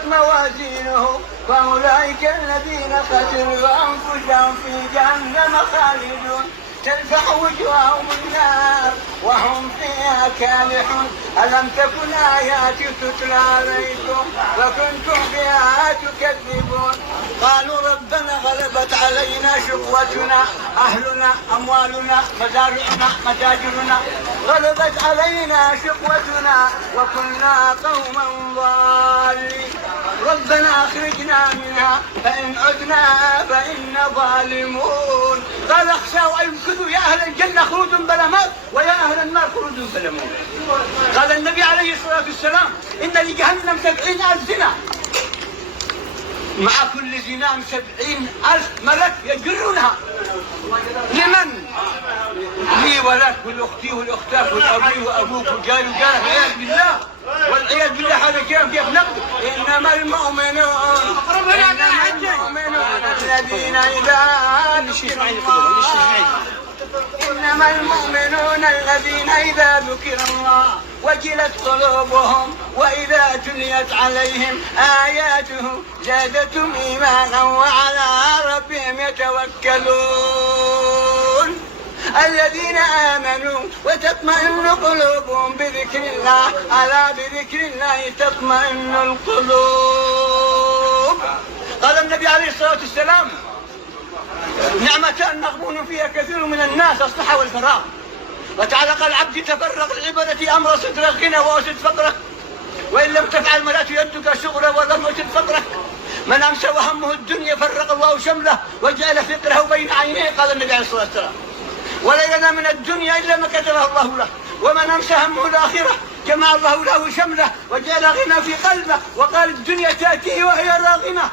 ثقلت موازينه فأولئك الذين خسروا أنفسهم في جهنم خالدون تلفح وجوههم النار وهم فيها كالحون. ألم تكن آياتي تتلى عليكم فكنتم بها تكذبون. قالوا ربنا غلبت علينا شقوتنا أهلنا أموالنا مزارعنا متاجرنا غلبت علينا شقوتنا وكنا قوما ضالين ربنا أخرجنا منها فإن عدنا فإنا ظالمون. قال اخشوا أن ينقذوا يا أهل الجنة خروج بلا موت ويا أهل النار خروج بلا موت. قال النبي عليه الصلاة والسلام إن لجهنم 70,000 زنا مع كل زنام 70,000 ملك يجرونها. لمن؟ لي ولك والأختي والأختاك والأبي وأبوك وجاري وجارك والعياذ بالله والعياذ بالله. هذا كيف نقدر؟ إنما المؤمنون الذين إذا إنما المؤمنون الذين إذا ذكر الله وجلت قلوبهم وإذا تليت عليهم آياته زادتهم إيمانا وعلى ربهم يتوكلون. الذين آمنوا وتطمئن قلوبهم بذكر الله ألا بذكر الله تطمئن القلوب. قال النبي عليه الصلاة والسلام نعمتان مغبون فيها كثير من الناس الصحة والفراغ. وتعلق العبد تفرغ العبادة أمر صدر غنى وأسد فقرك وإن لم تفعل ملأت يدك شغلا ولم يسد فقرك. من أمسى وهمه الدنيا فرق الله شمله وجعل فقره بين عينيه. قال النبي عليه الصلاة والسلام ولا لنا من الدنيا إلا ما كتبه الله له. ومن أمسى همه الآخرة جمع الله له شمله وجعل غنى في قلبه وقال الدنيا تأتيه وهي راغمة.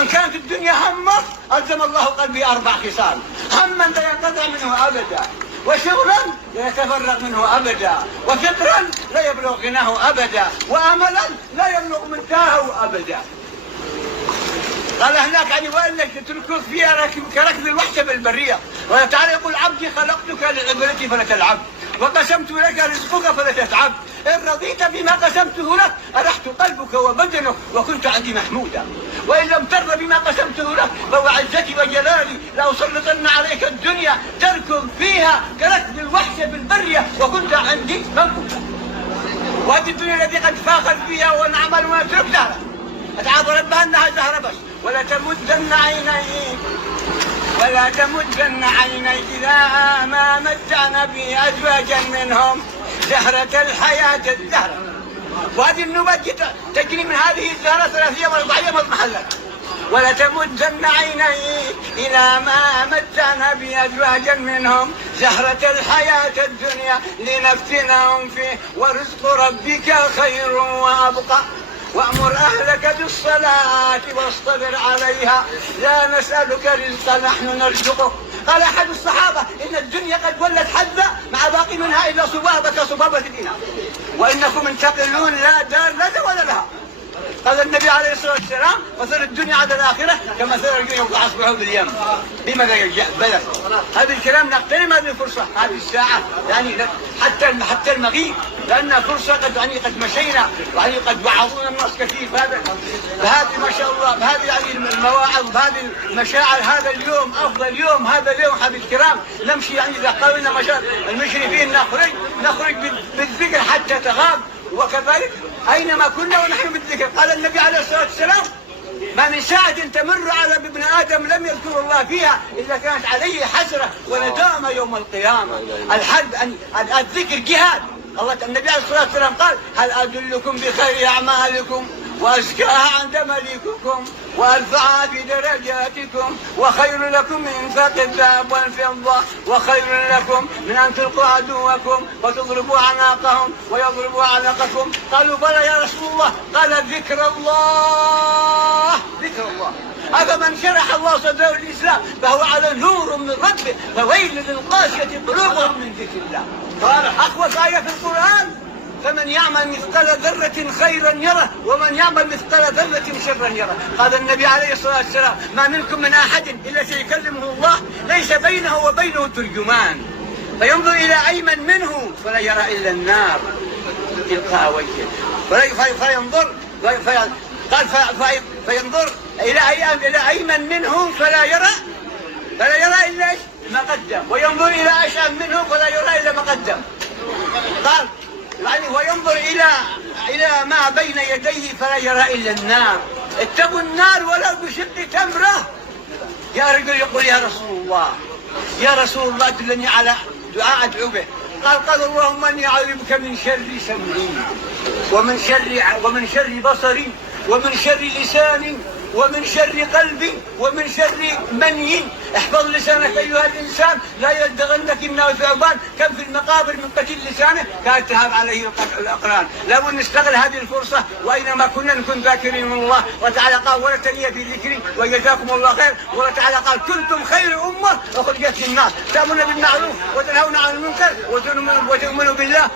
من كانت الدنيا همه ألزم الله قلبي 4 خصال: هما لا ينقطع منه أبدا وشغلا لا يتفرغ منه أبدا وفطرا لا يبلغ غناه أبدا وأملا لا يبلغ منتهاه أبدا. قال هناك يعني وإنك تتركوك فيها كركب الوحشة بالبرية. وتعالى يقول عبدي خلقتك لعبادتي فلا تلعب وقسمت لك رزقك فلا تتعب. إن رضيت بما قسمته لك أرحت قلبك وبدنك وكنت عندي محمودا. وإن لم ترضى بما قسمته لك فوعزتي وجلالي لأسلطن عليك الدنيا تركض فيها كركب الوحشة بالبرية وكنت عندي ممقوتا. وهذه الدنيا التي قد فاخر فيها ونعمل ونترك دارها أتعاذرت بها أنها زهر بس. ولا تمدن عينيك إلى ما متعنا به أزواجا منهم زهرة الحياة الدهر. وهذه النبات تجري من هذه الزهرة 3 أيام 4 أيام محلات. ولا تمدن عينيك إلى ما متعنا به أزواجا منهم زهرة الحياة الدنيا لنفتنهم فيه ورزق ربك خير وأبقى. وأمر أهلك بالصلاة واصطبر عليها لا نسألك رزقا نحن نرزقك. قال أحد الصحابة إن الدنيا قد ولت حذا ما باقي منها إلا صبابة الإناء وإنكم منتقلون لا دار لها ولا لها. قال النبي عليه الصلاة والسلام مثل الدنيا على الآخرة كمثل الرجل يوقع أصبعه باليم بماذا يرجع بلد. هذا الكلام نغتنم هذه الفرصة هذه الساعة يعني حتى المغيب لأنها فرصة قد مشينا يعني قد وعظونا الناس كثير بهذه ما شاء الله بهذه يعني المواعظ بهذه المشاعر. هذا اليوم أفضل يوم هذا اليوم حبيب الكرام نمشي يعني إذا قالوا المشرفين نخرج بالذكر حتى تغاب. وكذلك أينما كنا ونحن بالذكر. قال النبي عليه الصلاة والسلام ما من ساعة تمر على ابن آدم لم يذكر الله فيها إلا كانت عليه حسرة وندامة يوم القيامة. الذكر جهاد. النبي عليه الصلاة والسلام قال هل أدلكم بخير أعمالكم وأزكاها عند مليككم وأرفعها في درجاتكم وخير لكم من إنفاق الذهب والفضة وخير لكم من أن تلقوا عدوكم وتضربوا أعناقهم ويضربوا أعناقكم. قالوا بلى يا رسول الله. قال ذكر الله. أفمن شرح الله صدره الإسلام فهو على نور من ربه فويل للقاسية قلوبهم من ذكر الله. قال أخوف آية في القرآن فمن يعمل مثقال ذرة خيرا يره ومن يعمل مثقال ذرة شرا يره. قال النبي عليه الصلاة والسلام ما منكم من أحد إلا سيكلمه الله ليس بينه وبينه ترجمان فينظر إلى أيمن منه فلا يرى إلا النار تلقاء وجهه فينظر قال فينظر إلى أيمن منه فلا يرى إلا إيش؟ ما قدم، وينظر إلى أشأم منه فلا يرى إلا ما قدم. قال يعني وينظر إلى ما بين يديه فلا يرى إلا النار. اتقوا النار ولو بشق تمرة. يا رجل يقول يا رسول الله دلني على دعاء أدعو به. قال اللهم إني أعوذ بك من شر سمعي ومن شر بصري ومن شر لساني ومن شر قلبي ومن شر مني. احفظ لسانك أيها الإنسان لا يلدغنك النار ثعبان. كم في المقابر من قتيل لسانه كالتهاب عليه الأقران. لابد نستغل هذه الفرصة وأينما كنا نكون ذاكرين من الله. وتعالى قال ولا تنيا في ذكري وجزاكم الله خير. وتعالى قال كنتم خير أمة أخرجت للناس تأمرون بالمعروف وتنهون عن المنكر وتؤمنوا بالله.